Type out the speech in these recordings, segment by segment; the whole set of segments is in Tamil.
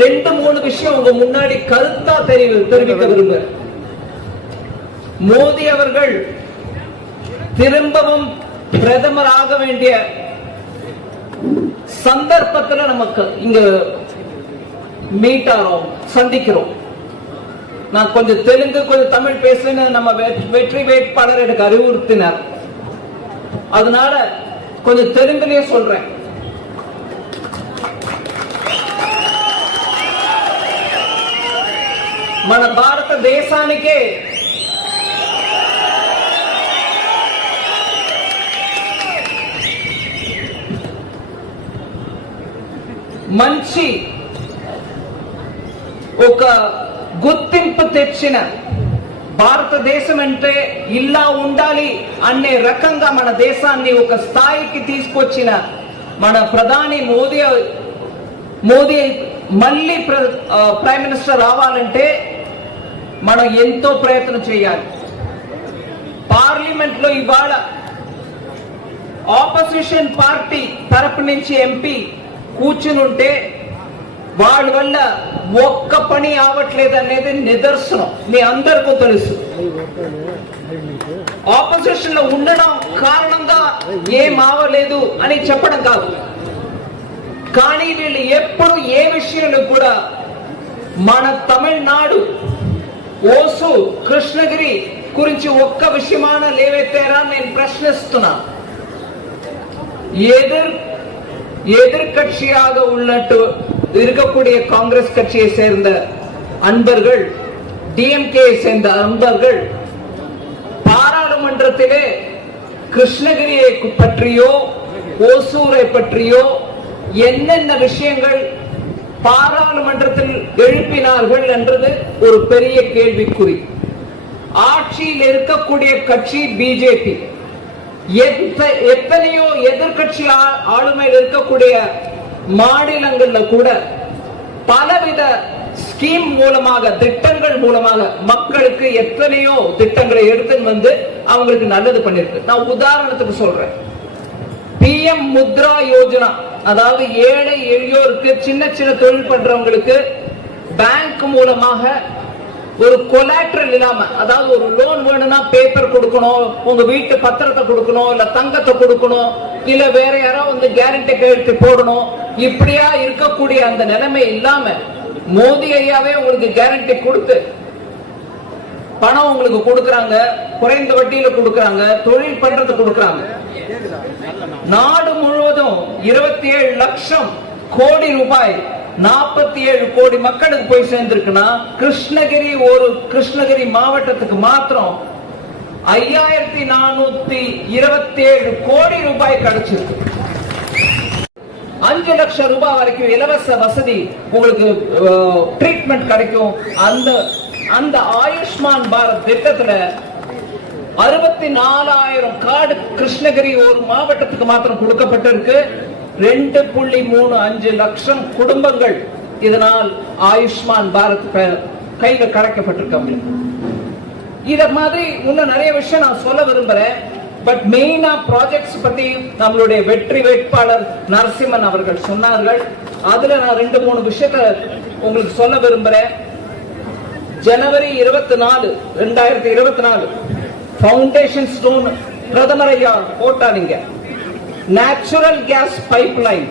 2-3 விஷயம் உங்க முன்னாடி கருத்தா தெரிவிக்க விரும்புகிறேன். மோடி அவர்கள் திரும்பவும் பிரதமராக வேண்டிய சந்தர்ப்பத்தில் நமக்கு இங்க மீட் ஆகிறோம், சந்திக்கிறோம். நான் கொஞ்சம் தெலுங்கு கொஞ்சம் தமிழ் பேசுன்னு நம்ம வெற்றி வேட்பாளர் எனக்கு அறிவுறுத்தினார். அதனால கொஞ்சம் தெலுங்குலயே சொல்றேன். మన భారతదేశానికే మంచి ఒక గుర్తింపు తెచ్చిన భారతదేశం అంటే ఇలా ఉండాలి అనే రకంగా మన దేశాన్ని ఒక స్థాయికి తీసుకొచ్చిన మన ప్రధాని మోదీ మళ్ళీ ప్రైమ్ మినిస్టర్ రావాలంటే మనం ఎంతో ప్రయత్నం చేయాలి. పార్లమెంట్ లో ఇవాళ ఆపోజిషన్ పార్టీ తరపు నుంచి ఎంపీ కూర్చునుంటే వాళ్ళ వల్ల ఒక్క పని అవట్లేదు అనేది నిదర్శనం. మీ అందరికీ తెలుసు. ఆపోజిషన్ లో ఉండడం కారణంగా ఏం అవలేదు అని చెప్పడం కాదు, కానీ వీళ్ళు ఎప్పుడు ఏ విషయంలో కూడా మన తమిళనాడు ఓసు కృష్ణగిరి గురించి ఒక్క విషయమాన లేవెత్తారా నేను ప్రశ్నిస్తున్నా. எதிர்கட்சியாக உள்ளட்டு இருக்கக்கூடிய காங்கிரஸ் கட்சியை சேர்ந்த அன்பர்கள், டிஎம்கே சேர்ந்த அன்பர்கள் பாராளுமன்றத்திலே கிருஷ்ணகிரியை பற்றியோ ஓசூரை பற்றியோ என்னென்ன விஷயங்கள் பாராளுமன்றத்தில் எழுப்பினார்கள் என்றது ஒரு பெரிய கேள்விக்குறி. ஆட்சியில் இருக்கக்கூடிய கட்சி பிஜேபி, எத்தனையோ எதிர்கட்சி ஆளுமையில் இருக்கக்கூடிய மாநிலங்கள்ல கூட பலவித ஸ்கீம் மூலமாக, திட்டங்கள் மூலமாக மக்களுக்கு எத்தனையோ திட்டங்களை எடுத்து வந்து அவங்களுக்கு நல்லது பண்ணிருக்கு. நான் உதாரணத்துக்கு சொல்றேன். பிஎம் முத்ரா யோஜனா, அதாவது ஏழை எளியோருக்கு சின்ன சின்ன தொழில் பண்றவங்களுக்கு பேங்க் மூலமாக ஒரு கொலாட்ரல் இல்லாம, அதாவது ஒரு லோன் வேணும்னா பேப்பர் கொடுக்கணும், உங்க வீட்டு பத்திரத்தை கொடுக்கணும், இல்ல தங்கத்தை கொடுக்கணும், இல்ல வேற யாரோ வந்து கேரண்டி கையெழுத்து போடணும், இப்படியா இருக்கக்கூடிய அந்த நிலைமை இல்லாம மோடி ஐயாவே உங்களுக்கு கேரண்டி கொடுத்து பணம் உங்களுக்கு கொடுக்கறாங்க, குறைந்த வட்டியில கொடுக்கறாங்க, தொழில் பண்றது கொடுக்கறாங்க. நாடு முழுவதும் 27 லட்சம் கோடி ரூபாய் 47 கோடி மக்களுக்கு போய் சேர்ந்திருக்குன்னா, கிருஷ்ணகிரி மாவட்டத்துக்கு மாத்திரம் 5427 கோடி ரூபாய் கிடைச்சிருக்கு. 5 லட்சம் ரூபாய் வரைக்கும் இலவச வசதி உங்களுக்கு ட்ரீட்மெண்ட் கிடைக்கும். அந்த ஆயுஷ்மான் பாரத் திட்டத்துல 64,000 கார்டு கிருஷ்ணகிரி ஒரு மாவட்டத்துக்கு மாத்திரம் கொடுக்கப்பட்டிருக்கு. 2.35 லட்சம் குடும்பங்கள் இதனால் ஆயுஷ்மான் பாரத் கையில கிடைக்கப்பட்டிருக்காங்க. இத மாதிரி இன்னும் நிறைய விஷயம் நான் சொல்ல விரும்புறேன். பட் மெயினா ப்ராஜெக்ட்ஸ் பத்தி நம்மளுடைய வெற்றி வேட்பாளர் நரசிம்மன் அவர்கள் சொன்னார்கள். அதுல நான் 2-3 விஷயத்தை உங்களுக்கு சொல்ல விரும்புறேன். ஜனவரி 24, 2024 ஃபவுண்டேஷன் ஸ்டோன் பிரதமர் ஐயா போட்டாங்க. Natural gas pipeline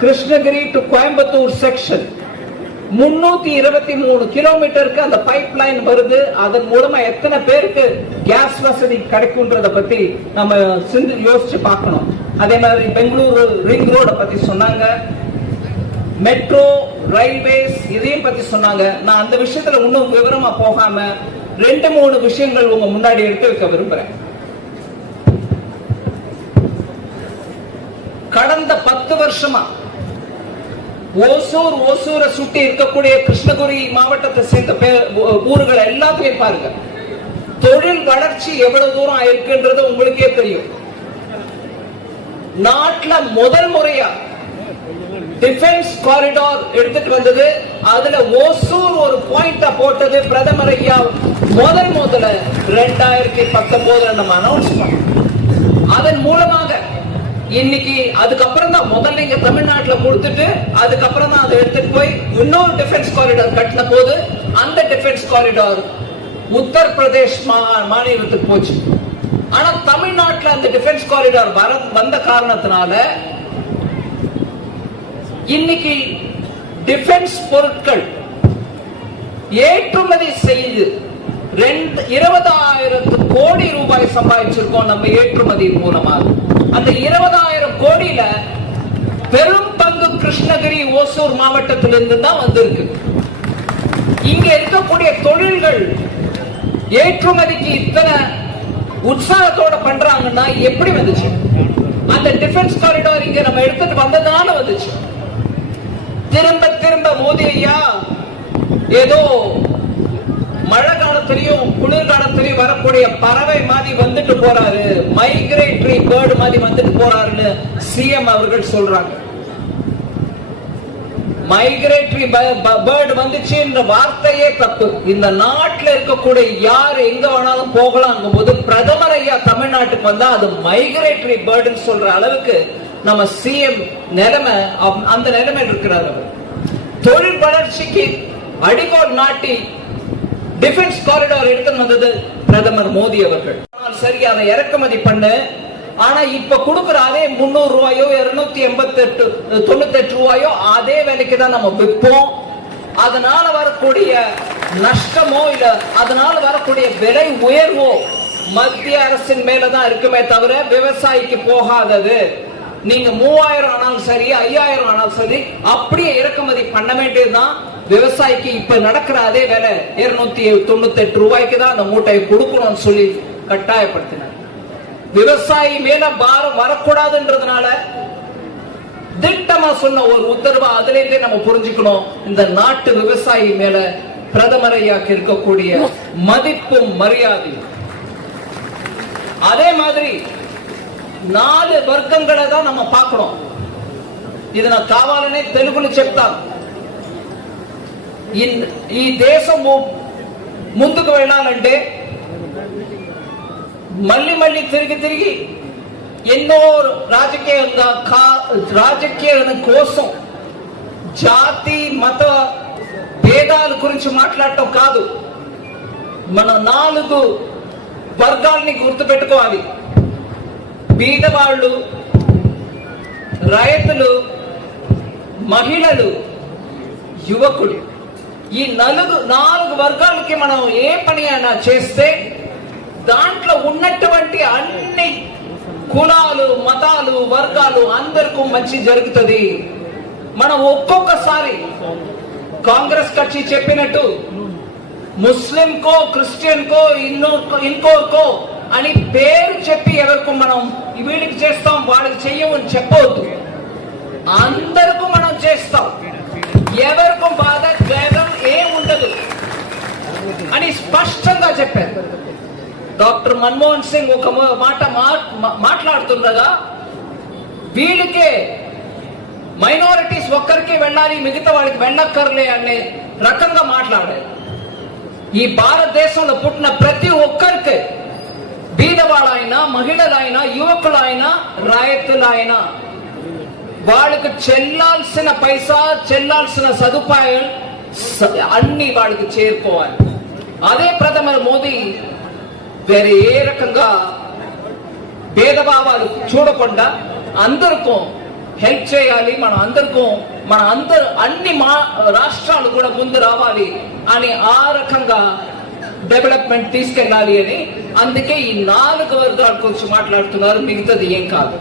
Krishnagiri to Coimbatore section 323 கிலோமீட்டருக்கு அந்த பைப்லைன் வருது. அதன் மூலமா எத்தனை பேருக்கு கேஸ் வசதி கிடைக்கும்ன்றத பத்தி நம்ம யோசிச்சு பார்க்கணும். அதே மாதிரி பெங்களூரு ரிங் ரோட பத்தி சொன்னாங்க, மெட்ரோ ரயில்வேஸ் இதையும் பத்தி சொன்னாங்க. நான் அந்த விஷயத்துல இன்னும் விவரமா போகாம 2-3 விஷயங்கள் உங்க முன்னாடி எடுத்து வைக்க விரும்புறேன். கடந்த 10 வருஷமா ஓசூரை சுட்டி இருக்கக்கூடிய கிருஷ்ணகிரி மாவட்டத்தை சேர்ந்த ஊர்கள் எல்லாத்தையும் பாருங்க. தொழில் வளர்ச்சி எவ்வளவு தூரம் ஆயிருக்குன்றது உங்களுக்கே தெரியும். நாட்டுல முதல் முறையா டிஃபென்ஸ் காரிடார் எடுத்துட்டு வந்தது. அதுல ஓசூர் ஒரு பாயிண்டா போட்டது பிரதமர் ஐயா முதல்ல 2019 நம்ம அனௌன்ஸ் பண்ணோம். அதன் மூலமாக இன்னைக்கு அதுக்கப்புறம் தான் முதல்ல இங்க தமிழ்நாட்டுல கொடுத்துட்டு அதுக்கப்புறம் தான் அதை எடுத்துட்டு போய் இன்னொரு டிஃபென்ஸ் காரிடார் கட்டின போது அந்த டிஃபென்ஸ் காரிடார் உத்தரப்பிரதேஷ் மாநிலத்துக்கு போச்சு. ஆனா தமிழ்நாட்டுல அந்த டிஃபென்ஸ் காரிடார் வந்த காரணத்தினால இன்னைக்கு டிஃபென்ஸ் பொருட்கள் ஏற்றுமதி செய்து 20,000 கோடி ரூபாய் சம்பாதிச்சிருக்கோம் நம்ம ஏற்றுமதி மூலமாக. அந்த 20,000 கோடியில பெரும் பங்கு கிருஷ்ணகிரி ஓசூர் மாவட்டத்திலிருந்து தான் வந்திருக்கு. இங்க இருக்கக்கூடிய தொழில்கள் ஏற்றுமதிக்கு இத்தனை உற்சாகத்தோட பண்றாங்கன்னா எப்படி வந்துச்சு? அந்த டிஃபென்ஸ் காரிடார் இங்க நம்ம எடுத்துட்டு வந்ததுனால வந்துச்சு. திரும்ப திரும்ப மோடி ஐயா ஏதோ மழை காலத்திலையும் குளிர்காலத்திலையும் வரக்கூடிய பறவை மாதிரி வந்துட்டு போறாரு, மைக்ரேட்டரி பேர்டு மாதிரி வந்துட்டு போறாருன்னு சிஎம் அவர்கள் சொல்றாங்க. மைக்ரேட்டரி பேர்டு வந்துச்சுன்ற வார்த்தையே தப்பு. இந்த நாட்டில் இருக்கக்கூடிய யார் எங்க வேணாலும் போகலாம் போது பிரதமர் ஐயா தமிழ்நாட்டுக்கு வந்தா அது மைக்ரேட்டரி பேர்டுன்னு சொல்ற அளவுக்கு நம்ம சிஎம் நிலைமை அந்த நிலைமை இருக்கிறார். அவர் தொழில் வளர்ச்சிக்கு அடிகோல் நாட்டி டிஃபென்ஸ் காரிடார் எடுத்து வந்தது பிரதமர் மோடி அவர்கள். சரி, அதை இறக்குமதி பண்ணு. ஆனா இப்ப கொடுக்கிற அதே 300 ரூபாயோ 298 ரூபாயோ அதே விலைக்கு தான் நம்ம விற்போம். அதனால வரக்கூடிய நஷ்டமோ இல்ல அதனால வரக்கூடிய விலை உயர்வோ மத்திய அரசின் மேலதான் இருக்குமே தவிர விவசாயிக்கு போகாதது. நீங்க 3000 ஆனாலும் சரி 5000 ஆனாலும் சரி அப்படியே இறக்குமதி பண்ண வேண்டியதுதான். விவசாயிக்கு இப்ப நடக்கிற அதே வேலை 298 ரூபாய்க்கு தான் அந்த மூட்டையை கொடுக்கணும்னு சொல்லி கட்டாயப்படுத்தினார். விவசாயி மேல பாரம் வரக்கூடாதுன்றதுனால திட்டமா சொன்ன ஒரு உத்தரவு. அதுல இருந்தே நம்ம புரிஞ்சுக்கணும் இந்த நாட்டு விவசாயி மேல பிரதமர் ஐயாக்கு இருக்கக்கூடிய மதிப்பும் மரியாதையும். அதே மாதிரி 4 వర్గங்களை தான் நம்ம பார்க்கணும். ఇది నా కావాలనే తెలుగులో చెప్తాను. ఈ దేశం ముందుకు వెళ్ళాలంటే మళ్ళీ మళ్ళీ తిరిగి ఎన్నో రాజకీయాల కోసం జాతి మత భేదాల గురించి మాట్లాడటం కాదు. మన 4 వర్గాల్ని గుర్తుపెట్టుకోవాలి. బీదవాళ్ళు, రైతులు, మహిళలు, యువకులు. ఈ 4 వర్గాలకి మనం ఏ పని అయినా చేస్తే దాంట్లో ఉన్నటువంటి అన్ని కులాలు, మతాలు, వర్గాలు అందరికీ మంచి జరుగుతుంది. మనం ఒక్కొక్కసారి కాంగ్రెస్ కక్షి చెప్పినట్టు ముస్లిం కో, క్రిస్టియన్ కో, ఇంకోకో అని పేరు చెప్పి ఎవరికి మనం వీళ్ళకి చేస్తాం వాళ్ళకి చెయ్యమని చెప్పవద్దు. అందరికీ మనం చేస్తాం. ఎవరికి బాధ భేదం ఏం ఉండదు అని స్పష్టంగా చెప్పారు. డాక్టర్ మన్మోహన్ సింగ్ ఒక మాట మాట్లాడుతుండగా వీళ్ళకే మైనారిటీస్ ఒక్కరికి వెళ్ళాలి, మిగతా వాళ్ళకి వెళ్ళక్కర్లే అనే రకంగా మాట్లాడారు. ఈ భారతదేశంలో పుట్టిన ప్రతి ఒక్కరికి, బీదవాళ్ళైనా, మహిళలైనా, యువకులైనా, రైతులైనా వాళ్ళకి చెల్లాల్సిన పైసా, చెల్లాల్సిన సదుపాయం అన్ని వాళ్ళకి చేరుకోవాలి. అదే ప్రధాని మోదీ వేరే ఏ రకంగా భేదభావాలు చూడకుండా అందరికీ హెల్ప్ చేయాలి. మన అన్ని రాష్ట్రాలు కూడా ముందు రావాలి అని ఆ రకంగా డెవలప్మెంట్ తీసుకెళ్ళాలి అని. అందుకే ఈ 4 వర్గాల గురించి మాట్లాడుతున్నారు. మిగతాది ఏం కాదు.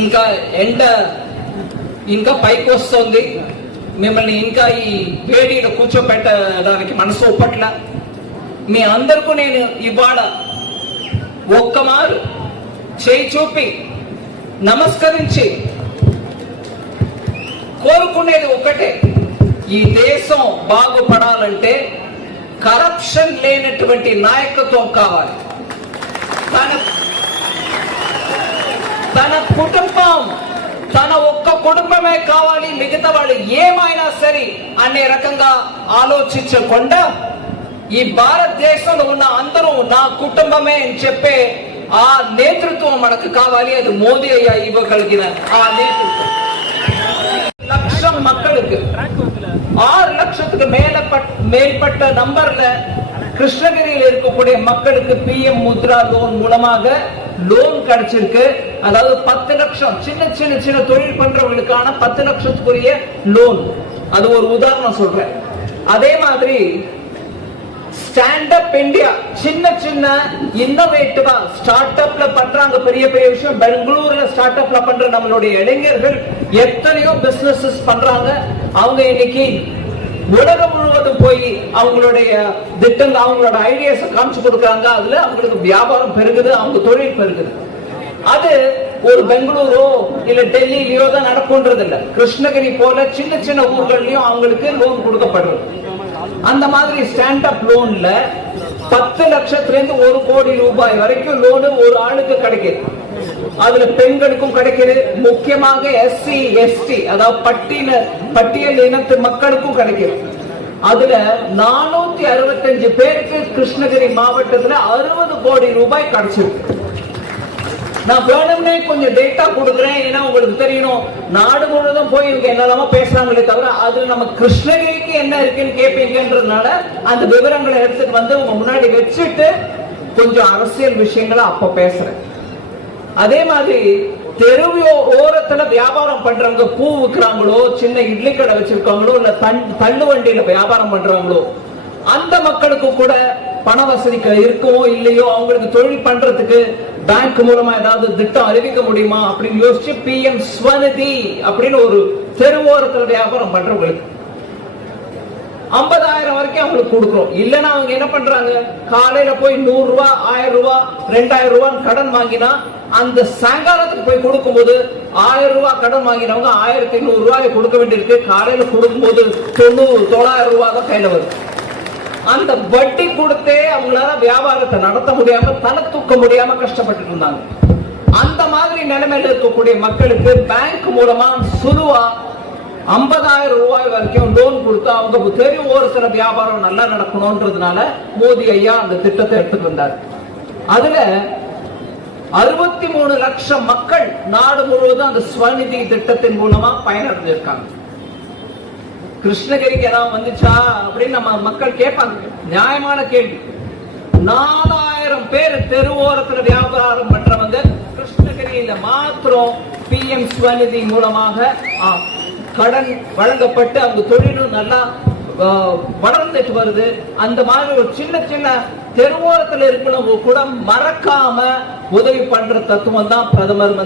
ఇంకా ఎండ ఇంకా పైకి వస్తుంది. మిమ్మల్ని ఇంకా ఈ వేడిలో కూర్చోపెట్టడానికి మనసు ఒప్పట్ల. మీ అందరికీ నేను ఇవాళ ఒక్కమారు చేయి చూపి నమస్కరించి కోరుకునేది ఒకటే, ఈ దేశం బాగుపడాలంటే కరప్షన్ లేనటువంటి నాయకత్వం కావాలి. తన కుటుంబం, తన ఒక్క కుటుంబమే కావాలి, మిగతా వాళ్ళు ఏమైనా సరే అనే రకంగా ఆలోచించకుండా ఈ భారతదేశంలో ఉన్న అందరూ నా కుటుంబమే అని చెప్పే ఆ నేతృత్వం మనకు కావాలి. అది మోదీ అయ్యా ఇవ్వగలిగిన ఆ నేతృత్వం. லட்சம் மக்களுக்கு 6 லட்சத்துக்கு மேற்பட்ட நம்பர்ல கிருஷ்ணகிரியில் இருக்கக்கூடிய மக்களுக்கு PM முத்ரா லோன் மூலமாக லோன் கிடைச்சிருக்கு. அதாவது 10 லட்சம் சின்ன தொழில் பண்றவங்களுக்கான 10 லட்சத்துக்குரிய லோன். அது ஒரு உதாரணம் சொல்றேன். அதே மாதிரி ஸ்டாண்ட் அப் இந்தியா சின்ன இன்னோவேட்டிவா ஸ்டார்ட் அப்ல பண்றாங்க பெரிய விஷயம். பெங்களூர்ல ஸ்டார்ட் அப்ல பண்ற நம்மளுடைய இளைஞர்கள் எத்தனையோ பிசினஸ் பண்றாங்க. அவங்க இன்னைக்கு உலகம் முழுவதும் போய் அவங்களுடைய திட்டங்கள் அவங்களோட ஐடியாஸ் காமிச்சு கொடுக்கறாங்க. அதுல அவங்களுக்கு வியாபாரம் பெருகுது, அவங்க தொழில் பெருகுது. அது ஒரு பெங்களூரோ இல்ல டெல்லியிலயோ தான் நடக்கும்ன்றது இல்ல. கிருஷ்ணகிரி போல சின்ன ஊர்கள்லயும் அவங்களுக்கு லோன் கொடுக்கப்படுறது. அந்த மாதிரி ஸ்டாண்ட் அப் லோன்ல 10 லட்சத்திலிருந்து 1 கோடி ரூபாய் வரைக்கும் லோனு ஒரு ஆளுக்கு கிடைக்குது. அதுல பெண்களுக்கும் கிடைக்குது. முக்கியமாக SC ST அதாவது பட்டியல் இனத்து மக்களுக்கும் கிடைக்குது. அதுல 465 பேருக்கு கிருஷ்ணகிரி மாவட்டத்துல 60 கோடி ரூபாய் கிடைச்சிருக்கு. நான் வேணும்னே கொஞ்சம் டேட்டா கொடுக்குறேன். ஏன்னா உங்களுக்கு தெரியணும், நாடு முழுவதும் போய் இவங்க என்னெல்லாமோ பேசுறாங்களே தவிர அது நம்ம கிருஷ்ணகிரிக்கு என்ன இருக்குன்னு கேட்பீங்கன்றதுனால அந்த விவரங்களை எடுத்துட்டு வந்து உங்க முன்னாடி வச்சுட்டு கொஞ்சம் அரசியல் விஷயங்களை அப்ப பேசுறேன். அதே மாதிரி தெருவியோ ஓரத்துல வியாபாரம் பண்றவங்க, பூ விற்கிறாங்களோ, சின்ன இட்லி கடை வச்சிருக்காங்களோ, இல்ல தள்ளு வண்டியில வியாபாரம் பண்றாங்களோ, அந்த மக்களுக்கு கூட பண வசதி இருக்குமோ இல்லையோ அவங்களுக்கு தொழில் பண்றதுக்கு பேங்க் மூலமா ஏதாவது திட்டம் அறிவிக்க முடியுமா அப்படின்னு யோசிச்சு PM ஸ்வநிதி அப்படின்னு ஒரு தெருவோரத்துல வியாபாரம் பண்றவங்களுக்கு 50,000 வரைக்கும் அவங்களுக்கு கொடுக்கிறோம். இல்லன்னா அவங்க என்ன பண்றாங்க, காலையில போய் 100 ரூபாய் 1000 ரூபாய் 2000 ரூபாய் கடன் வாங்கினா அந்த சாயங்காலத்துக்கு போய் கொடுக்கும் போது 1000 ரூபாய் கடன் வாங்கினவங்க 1500 ரூபாய் கொடுக்க வேண்டியிருக்கு. காலையில கொடுக்கும் போது 900 ரூபாய் தான் கையில வருது. அந்த வட்டி கொடுத்தே அவங்களால வியாபாரத்தை நடத்த முடியாம தலை தூக்க முடியாம கஷ்டப்பட்டு இருந்தாங்க. அந்த மாதிரி நிலைமையில இருக்கக்கூடிய மக்களுக்கு பேங்க் மூலமா சுலுவா 50,000 ரூபாய் வரைக்கும் லோன் கொடுத்து அவங்க தெரு ஓரத்துல வியாபாரம் நல்லா நடக்கணும்ன்றதுனால மோடி ஐயா அந்த திட்டத்தை எடுத்துட்டு வந்தார். அதுல 63 லட்சம் மக்கள் நாடு முழுவதும் அந்த ஸ்வநிதி திட்டத்தின் மூலமா பயனடைஞ்சிருக்காங்க. கிருஷ்ணகிரிக்கு ஏதாவது வந்துச்சா அப்படின்னு நம்ம மக்கள் கேட்பாங்க. நியாயமான கேள்வி. 4000 பேர் தெருவோரத்துல வியாபாரம் பண்றவங்க கிருஷ்ணகிரியில மாத்திரம் PM ஸ்வநிதி மூலமாக கடன் வழங்கப்பட்டு அவங்க தொழிலும் நல்லா வளர்ந்துட்டு வருது. அந்த மாதிரி ஒரு சின்ன தெருவோரத்தில் இருக்கிறவங்க கூட மறக்காம உதவி பண்ற தத்துவம் தான் பிரதமர்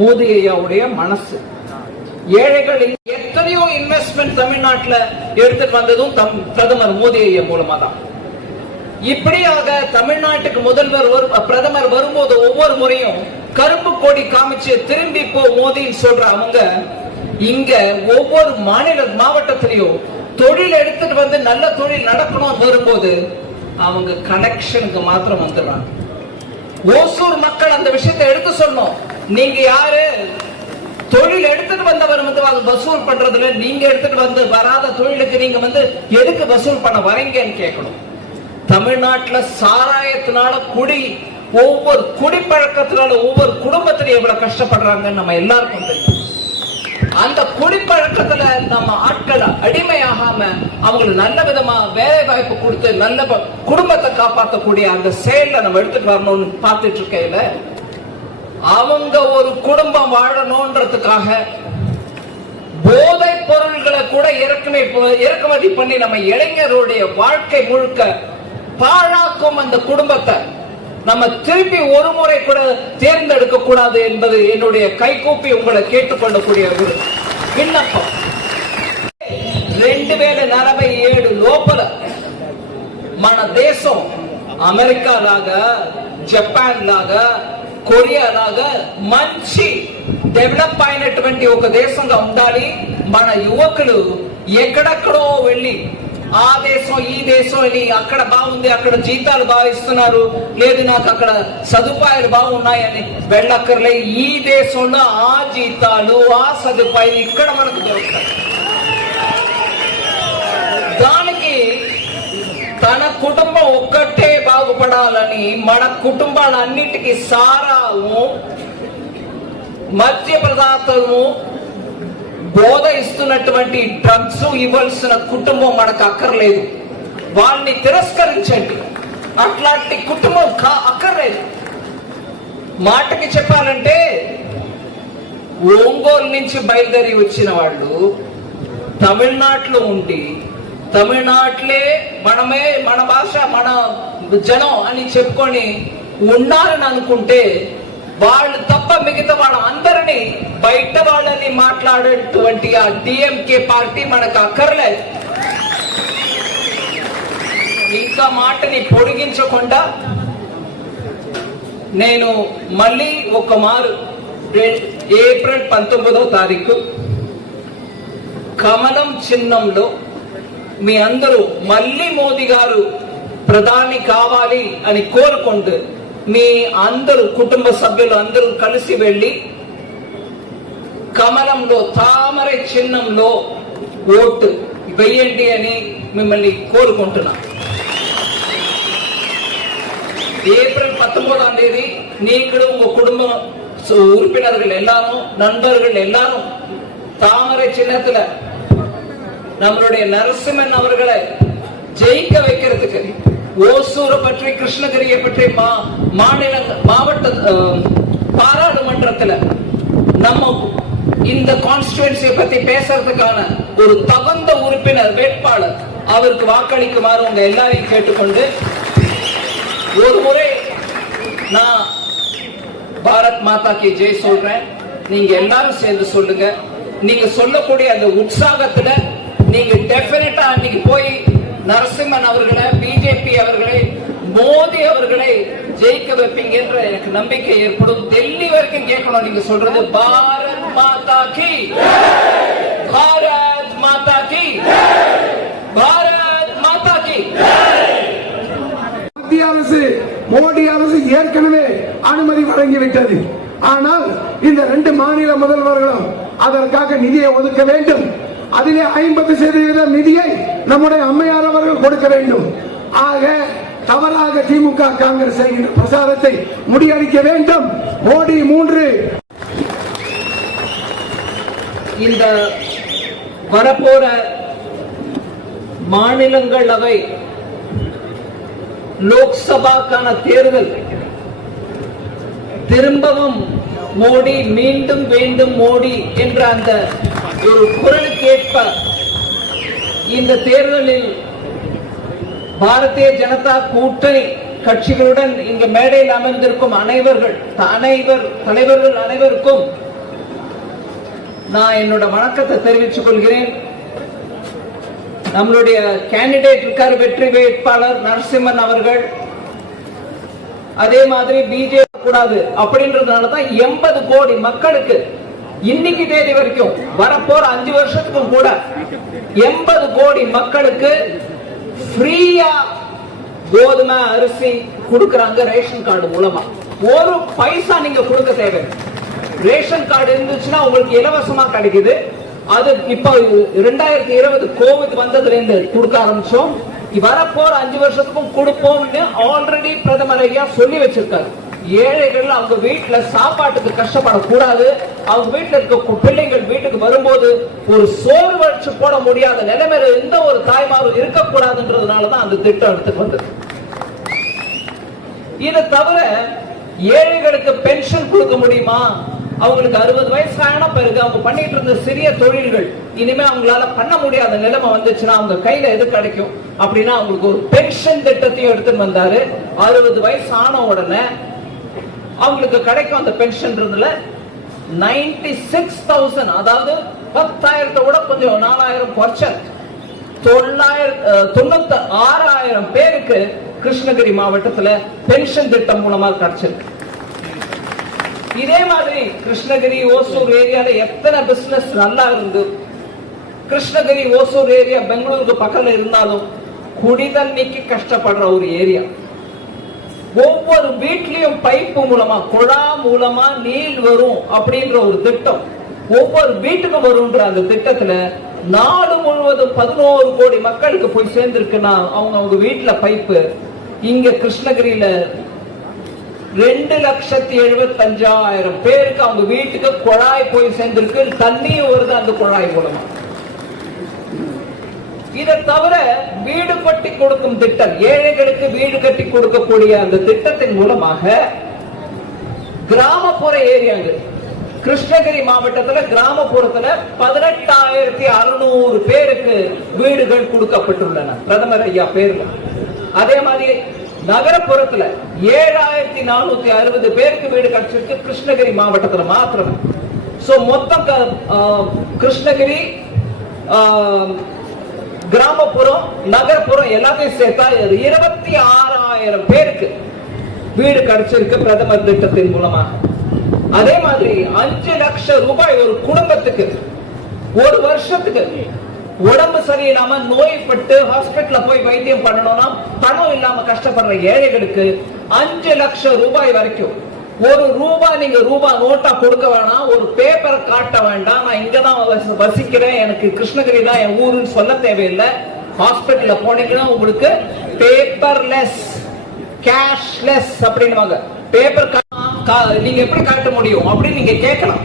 மோடி ஐயாவுடைய மனசு. ஏழைகள் எத்தனையோ இன்வெஸ்ட்மெண்ட் தமிழ்நாட்டில் எடுத்துட்டு வந்ததும் பிரதமர் மோடி ஐயா மூலமா தான். இப்படியாக தமிழ்நாட்டுக்கு பிரதமர் வரும்போது ஒவ்வொரு முறையும் கருப்பு கொடி காமிச்சு திரும்பி போ மோடின்னு சொல்ற அவங்க இங்க ஒவ்வொரு மாவட்டத்திலையும் தொழில் எடுத்துட்டு வந்து நல்ல தொழில் நடக்கணும் வரும்போது அவங்க கனெக்ஷனுக்கு மாத்திரம் வந்துடுறாங்க. ஓசூர் மக்கள் அந்த விஷயத்தை எடுத்து சொன்னோம். நீங்க யாரு, தொழில் எடுத்துட்டு வந்தவர் வசூல் பண்றதுல நீங்க எடுத்துட்டு வராத தொழிலுக்கு நீங்க எதுக்கு வசூல் பண்ண வரீங்கன்னு கேட்கணும். தமிழ்நாட்டுல சாராயத்தினால ஒவ்வொரு குடிப்பழக்கத்தினால ஒவ்வொரு குடும்பத்திலும் எவ்வளவு கஷ்டப்படுறாங்கன்னு நம்ம எல்லாருக்கும் தெரியும். அந்த குடிப்பழக்கத்துல நம்ம ஆட்களை அடிமையாகாம அவங்களுக்கு நல்ல விதமா வேலை வாய்ப்பு கொடுத்து நல்ல குடும்பத்தை காப்பாற்றக்கூடிய அந்த செயல நம்ம எடுத்துட்டு வரணும்னு பார்த்துட்டு இருக்கையில அவங்க ஒரு குடும்பம் வாழணும்ன்றதுக்காக போதை பொருள்களை கூட இறக்குமதி பண்ணி நம்ம இளைஞருடைய வாழ்க்கை முழுக்க பாழாக்கும் அந்த குடும்பத்தை நம்ம திருப்பி ஒரு முறை கூட தேர்ந்தெடுக்க கூடாது என்பது என்னுடைய கைகூப்பி உங்களை கேட்டுக்கொள்ளக்கூடிய ஒரு விண்ணப்பம். 2047 లోపల మన దేశం అమెరికా లాగా జపాన్ లాగా కొరియా లాగా మంచి డెవలప్ అయినటువంటి ఒక దేశంగా ఉండాలి. మన యువకులు ఎక్కడెక్కడో వెళ్ళి ఆ దేశం ఈ దేశం అని అక్కడ బాగుంది, అక్కడ జీతాలు బాగా ఇస్తున్నారు, లేదు నాకు అక్కడ సదుపాయాలు బాగున్నాయని వెళ్ళక్కర్లే. ఈ దేశంలో ఆ జీతాలు ఆ సదుపాయాలు ఇక్కడ మనకు దొరుకుతాయి. దానికి తన కుటుంబం ఒక్కటే బాగుపడాలని మన కుటుంబాలన్నిటికీ సారాము మద్య పదార్థము బోధ ఇస్తున్నటువంటి డ్రగ్స్ ఇవ్వాల్సిన కుటుంబం మనకు అక్కర్లేదు. వాళ్ళని తిరస్కరించండి. అట్లాంటి కుటుంబం అక్కర్లేదు. మాటకి చెప్పాలంటే ఒంగోలు నుంచి బయలుదేరి వచ్చిన వాళ్ళు తమిళనాడులో ఉండి తమిళనాట్లే మనమే మన భాష మన జనం అని చెప్పుకొని ఉండాలని అనుకుంటే వాళ్ళు తప్ప మిగతా వాళ్ళ అందరినీ బయట వాళ్ళని మాట్లాడేటువంటి ఆ డిఎంకే పార్టీ మనకు అక్కర్లేదు. ఇంకా మాటని పొడిగించకుండా నేను మళ్ళీ ఒక మారు ఏప్రిల్ 19వ తారీఖు కమలం చిహ్నంలో మీ అందరూ మళ్ళీ మోదీ గారు ప్రధాని కావాలి అని కోరుకుంటూ మీ అందరూ కుటుంబ సభ్యులు అందరూ కలిసి వెళ్ళి కమలంలో తామర చిహ్నంలో ఓటు వేయండి అని మిమ్మల్ని కోరుకుంటున్నా. ஏப்ரல் 19ஆம் தேதி நீங்களும் உங்க குடும்ப உறுப்பினர்கள் எல்லாரும் நண்பர்கள் எல்லாரும் தாமரை சின்னத்துல நம்மளுடைய நரசிம்மன் அவர்களை ஜெயிக்க வைக்கிறதுக்கு ஓசூரை பற்றி கிருஷ்ணகிரியை பற்றி மாவட்ட பாராளுமன்றத்துல நம்ம இந்த கான்ஸ்டிட்யூன்சியை பத்தி பேசுறதுக்கான ஒரு தகுந்த உறுப்பினர் வேட்பாளர் அவருக்கு வாக்களிக்குமாறு உங்க எல்லாரையும் கேட்டுக்கொண்டு ஒரு முறை நான் பாரத் மாதா கி ஜெய் சொல்றேன். நீங்க எல்லாரும் சேர்ந்து சொல்லுங்க. நீங்க சொல்லக்கூடிய அந்த உற்சாகத்துல நீங்க டெஃபினட்டா அன்னைக்கு போய் நரசிம்மன் அவர்களை பிஜேபி அவர்களை மோடி அவர்களை ஜெயிக்க வைப்பீங்க என்ற எனக்கு நம்பிக்கை ஏற்படும். டெல்லி வரைக்கும் கேட்கணும் நீங்க சொல்றது பாரத் மாதா கி பாரத் மாதா கி பாரத் மாதா கி. மத்திய அரசு மோடி அரசு ஏற்கனவே அனுமதி வழங்கிவிட்டது. ஆனால் இந்த 2 மாநில முதல்வர்களும் அதற்காக நிதியை ஒதுக்க வேண்டும். அதிலே 50% நிதியை நம்முடைய அம்மையார் அவர்கள் கொடுக்க வேண்டும். ஆக தவறாக திமுக காங்கிரஸ் செய்கின்ற பிரசாரத்தை முறியடிக்க வேண்டும். மோடி 3 இந்த வரப்போற மாநிலங்களவை லோக்சபாக்கான தேர்தல் திரும்பவும் மோடி மீண்டும் வேண்டும் மோடி என்ற அந்த ஒரு குரலுக்கு ஏற்ப இந்த தேர்தலில் பாரதிய ஜனதா கூட்டணி கட்சிகளுடன் இங்கு மேடையில் அமர்ந்திருக்கும் தலைவர்கள் அனைவருக்கும் நான் என்னோட வணக்கத்தை தெரிவித்துக் கொள்கிறேன். நம்மளுடைய கேண்டிடேட் இருக்கார், வெற்றி வேட்பாளர் நரசிம்மன் அவர்கள். அதே மாதிரி பிஜேபி கூடாது அப்படின்றதுனாலதான் 80 கோடி மக்களுக்கு இன்னைக்கு தேதி வரைக்கும் வரப்போற 5 வருஷத்துக்கும் கூட 80 கோடி மக்களுக்கு ஃப்ரீயா கோதுமை அரிசி கொடுக்கறாங்க ரேஷன் கார்டு மூலமா. ஒரு பைசா நீங்க கொடுக்க தேவை. ரேஷன் கார்டு இருந்துச்சுன்னா உங்களுக்கு இலவசமா கிடைக்குது. அது இப்ப 2020 கோவிட் வந்ததுல இருந்து கொடுக்க ஆரம்பிச்சோம். வரப்போற 5 வருஷத்துக்கும் கொடுப்போம்னு ஆல்ரெடி பிரதமர் ஐயா சொல்லி வச்சிருக்காரு. ஏழைகள் அவங்க வீட்டுல சாப்பாட்டுக்கு கஷ்டப்படக்கூடாது. அவங்க வீட்டுல இருக்க பிள்ளைகள் வீட்டுக்கு வரும்போது ஒரு சோறு வச்சு போட முடியாத நிலைமையில எந்த ஒரு தாய்மாரும் இருக்கக்கூடாதுன்றதுனாலதான் அந்த திட்டம் எடுத்துட்டு வந்தது. இதை தவிர ஏழைகளுக்கு பென்ஷன் கொடுக்க முடியுமா? அவங்களுக்கு 60 வயசு ஆன பிறகு அவங்க பண்ணிட்டு இருந்த சிறிய தொழில்கள் இனிமே அவங்களால பண்ண முடியாத நிலைமை வந்துச்சுன்னா அவங்க கையில எது கிடைக்கும் அப்படின்னா அவங்களுக்கு ஒரு பென்ஷன் திட்டத்தையும் எடுத்துட்டு வந்தாரு. 60 வயசு ஆன உடனே அவங்களுக்கு கிடைக்கும் அந்த பென்ஷன்ல 96,000, அதாவது 10,000 விட கொஞ்சம் 4,000 குறைச்ச 96,000 பேருக்கு கிருஷ்ணகிரி மாவட்டத்துல பென்ஷன் திட்டம் மூலமா கிடைச்சிருக்கு. இதே மாதிரி கிருஷ்ணகிரி ஓசூர் ஏரியால எத்தனை பிசினஸ் நல்லா இருந்து கிருஷ்ணகிரி ஓசூர் ஏரியா பெங்களூருக்கு பக்கத்துல இருந்தாலும் குடிதண்ணிக்கு கஷ்டப்படுற ஒரு ஏரியா. ஒவ்வொரு வீட்லயும் பைப்பு மூலமா குழா மூலமா நீர் வரும் அப்படின்ற ஒரு திட்டம் ஒவ்வொரு வீட்டுக்கும் வரும்ன்ற அந்த திட்டத்துல நாடு முழுவதும் 11 கோடி மக்களுக்கு போய் சேர்ந்திருக்குன்னா அவங்க வீட்டுல பைப்பு, இங்க கிருஷ்ணகிரியில 2,75,000 பேருக்கு அவங்க வீட்டுக்கு குழாய் போய் சேர்ந்திருக்கு. தண்ணியும் வருது அந்த குழாய் மூலமா. இதை தவிர வீடு கட்டி கொடுக்கும் திட்டம், ஏழைகளுக்கு வீடு கட்டி கொடுக்கக்கூடிய அந்த திட்டத்தின் மூலமாக கிராமப்புற ஏரியாங்க, கிருஷ்ணகிரி மாவட்டத்துல கிராமப்புறத்துல 18,600 பேருக்கு வீடுகள் கொடுக்கப்பட்டுள்ளன பிரதமர் ஐயா பேர்ல. அதே மாதிரி நகரப்புறத்துல 7,460 பேருக்கு வீடு கிடைச்சிருக்கு கிருஷ்ணகிரி மாவட்டத்துல மாத்திரம். சோ மொத்தம் கிருஷ்ணகிரி கிராமப்புறம் நகர்ப்புறம் எல்லாத்தையும் சேர்த்தா 26,000 பேருக்கு வீடு கிடைச்சிருக்கு பிரதமர் திட்டத்தின் மூலமா. அதே மாதிரி 5 லட்சம் ரூபாய் ஒரு குடும்பத்துக்கு ஒரு வருஷத்துக்கு உடம்பு சரியில்லாம நோய்பட்டு ஹாஸ்பிட்டல்ல போய் வைத்தியம் பண்ணணும்னா பணம் இல்லாம கஷ்டப்படுற ஏழைகளுக்கு 5 லட்சம் ரூபாய் வரைக்கும். ஒரு ரூபாய் நீங்க ரூபாய் நோட்டா கொடுக்க வேணாம், ஒரு பேப்பரை காட்ட வேண்டாம், நான் இங்கதான் வசிக்கிறேன், எனக்கு கிருஷ்ணகிரி தான் என் ஊருன்னு சொல்ல தேவையில்லை. ஹாஸ்பிட்டல்ல போனீங்கன்னா உங்களுக்கு பேப்பர்லெஸ் கேஷ்லெஸ் அப்படின்னுவாங்க. பேப்பர் நீங்க எப்படி காட்ட முடியும் அப்படின்னு நீங்க கேட்கலாம்.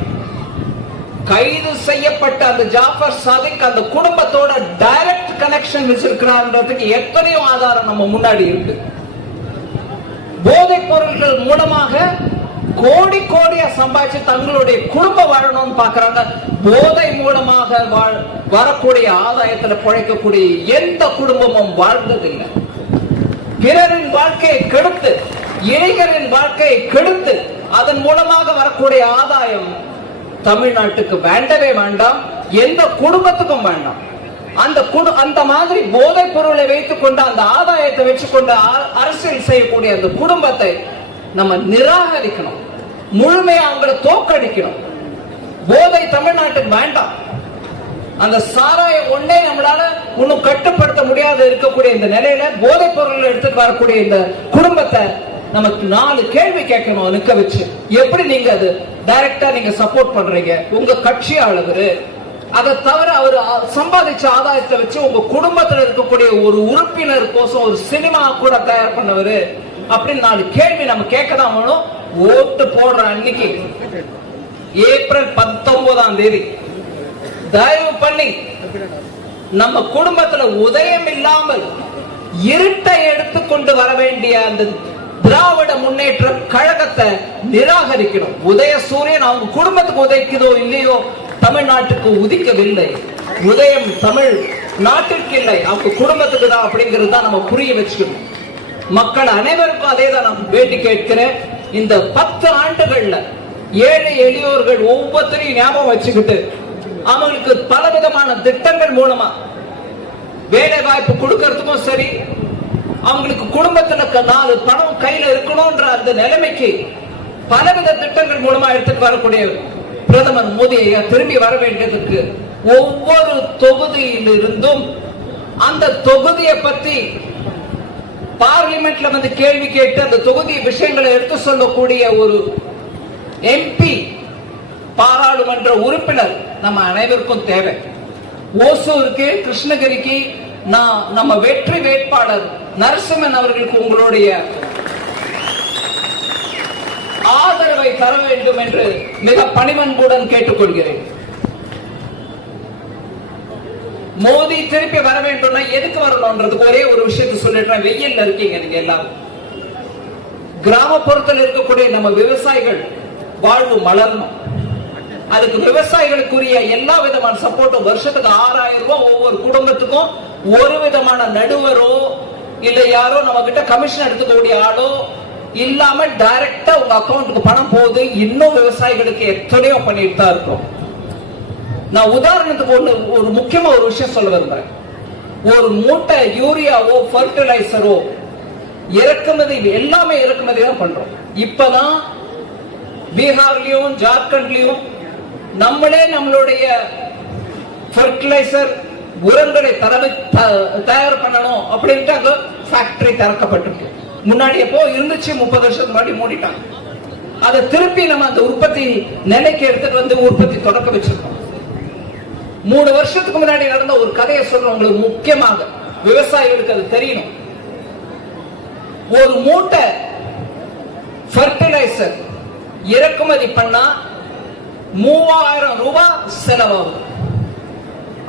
கைது செய்யப்பட்ட அந்த ஜாஃபர் சாதிக் அந்த குடும்பத்தோட டைரக்ட் கனெக்ஷன் வச்சிருக்கிறார்ன்றதுக்கு எத்தனையோ ஆதாரம் நம்ம முன்னாடி இருக்கு. போதைப் பொருட்கள் மூலமாக கோடி கோடியா சம்பாதிச்சு தங்களுடைய குடும்பம் வாழணும்னு பாக்குறாங்க. போதை மூலமாக வரக்கூடிய ஆதாயத்துல பிழைக்கக்கூடிய எந்த குடும்பமும் வாழ்ந்ததில்லை. பிறரின் வாழ்க்கையை கெடுத்து, இளைஞரின் வாழ்க்கையை கெடுத்து அதன் மூலமாக வரக்கூடிய ஆதாயம் தமிழ்நாட்டுக்கு வேண்டவே வேண்டாம், எந்த குடும்பத்துக்கும் வேண்டாம். அந்த மாதிரி போதைப் பொருளை வைத்துக் கொண்டு அந்த ஆதாயத்தை வச்சுக்கொண்டு அரசியல் செய்யக்கூடிய அந்த குடும்பத்தை நம்ம நிராகரிக்கணும், முழுமையா அவங்களை தோற்கடிக்கணும். போதை தமிழ்நாட்டுக்கு வேண்டாம். அந்த சாராயம் ஒன்னே நம்மளால இன்னும் கட்டுப்படுத்த முடியாத இருக்கக்கூடிய இந்த நிலையில போதைப் பொருள் எடுத்துட்டு வரக்கூடிய இந்த குடும்பத்தை நமக்கு 4 கேள்வி கேட்கணும் நிக்க வச்சு. எப்படி நீங்க அது டைரக்டா நீங்க சப்போர்ட் பண்றீங்க? உங்க கட்சி ஆளுநரு, அதை தவிர அவர் சம்பாதிச்ச ஆதாயத்தை வச்சு உங்க குடும்பத்தில் இருக்கக்கூடிய ஒரு உறுப்பினர் கோசம் ஒரு சினிமா கூட தயார் பண்ணவரு அப்படின்னு 4 கேள்வி நம்ம கேட்கதான் வேணும். ஓட்டு போடுற அன்னைக்கு ஏப்ரல் 19ஆம் தேதி தயவு பண்ணி நம்ம குடும்பத்துல உதயம் இல்லாமல் இருட்டை எடுத்துக்கொண்டு வர வேண்டிய அந்த திராவிட முன்னேற்ற கழகத்தை நிராகரிக்கணும். உதய சூரியன் அவங்க குடும்பத்துக்கு உதைக்குதோ இல்லையோ, தமிழ்நாட்டுக்கு உதிக்கவில்லை. உதயம் தமிழ் நாட்டிற்கு இல்லை, அவங்க குடும்பத்துக்கு தான் அப்படிங்கிறது தான் நம்ம புரிய வச்சுக்கணும். மக்கள் அனைவருக்கும் அதே தான் நான் வேண்டி கேட்கிறேன். இந்த 10 ஆண்டுகள்ல ஏழை எளியோர்கள் ஒவ்வொருத்தரையும் ஞாபகம் வச்சுக்கிட்டு அவங்களுக்கு பலவிதமான திட்டங்கள் மூலமா வேலை வாய்ப்பு கொடுக்கறதுக்கும் சரி, அவங்களுக்கு குடும்பத்துல 4 பணம் கையில இருக்கணும்ன்ற அந்த நிலைமைக்கு பலவித திட்டங்கள் மூலமா எடுத்துட்டு வரக்கூடிய பிரதமர் மோடியை திரும்பி வர வேண்டியதுக்கு ஒவ்வொரு தொகுதியிலிருந்தும் அந்த தொகுதியை பத்தி பார்லிமெண்ட்ல வந்து கேள்வி கேட்டு அந்த தொகுதி விஷயங்களை எடுத்து சொல்லக்கூடிய ஒரு எம்பி, பாராளுமன்ற உறுப்பினர் நம்ம அனைவருக்கும் தேவை. ஓசூருக்கு, கிருஷ்ணகிரிக்கு நம்ம வெற்றி வேட்பாளர் நரசிம்மன் அவர்களுக்கு உங்களுடைய ஆதரவை தர வேண்டும் என்று மிக பணிவன்புடன் கேட்டுக்கொள்கிறேன். மோடி திருப்பி வர வேண்டும். எதுக்கு வரணும்ன்றதுக்கு ஒரே ஒரு விஷயத்தை சொல்லிடுறேன். வெயில்ல இருக்கீங்க நீங்க எல்லாரும். கிராமப்புறத்தில் இருக்கக்கூடிய நம்ம விவசாயிகள் வாழ்வு மலரணும். அதுக்கு விவசாயிகளுக்குரிய எல்லா விதமான சப்போர்ட்டும் வருஷத்துக்கு 6,000 ரூபாய் ஒவ்வொரு குடும்பத்துக்கும் ஒரு விதமான நடுவரோ இல்ல யாரோ நம்ம கிட்ட கமிஷன் எடுத்துக்கூடிய ஆளோ இல்லாம டைரக்டா உங்க அக்கௌண்ட்டுக்கு பணம் போகுது. இன்னும் விவசாயிகளுக்கு எத்தனையோ பண்ணிட்டு தான் இருக்கும். நான் உதாரணத்துக்கு ஒரு முக்கியமா ஒரு விஷயம் சொல்ல விரும்புறேன். ஒரு மூட்டை யூரியாவோ ஃபர்டிலைசரோ இறக்குமதி, எல்லாமே இறக்குமதி தான் பண்றோம். இப்பதான் பீகார்லயும் ஜார்க்கண்ட்லயும் நம்மளே நம்மளுடைய ஃபர்டிலைசர் உரங்களை தயார் பண்ணணும் அப்படின்ட்டு அங்க ஃபேக்டரி திறக்கப்பட்டிருக்கு. முன்னாடி எப்போ இருந்துச்சு, 30 வருஷத்துக்கு முன்னாடி மூடிட்டாங்க. அதை திருப்பி நம்ம அந்த உற்பத்தி நிலைக்கு எடுத்துட்டு வந்து உற்பத்தி தொடக்க வச்சிருக்கோம். 3 வருஷத்துக்கு முன்னாடி நடந்த ஒரு கதையை சொல்றவங்களுக்கு, முக்கியமாக விவசாயிகளுக்கு அது தெரியணும். ஒரு மூட்டை ஃபர்டிலைசர் இறக்குமதி பண்ணா 3000 ரூபாய் செலவாகும்.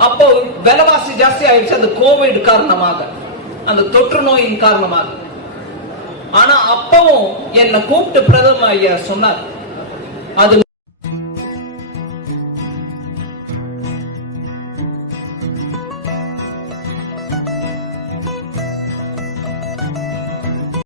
அப்போ விலைவாசி ஜாஸ்தி ஆயிடுச்சு, அந்த கோவிட் காரணமாக, அந்த தொற்று நோயின் காரணமாக. ஆனா அப்பவும் என்ன கூப்பிட்டு பிரதமர் ஐயா சொன்னார், அது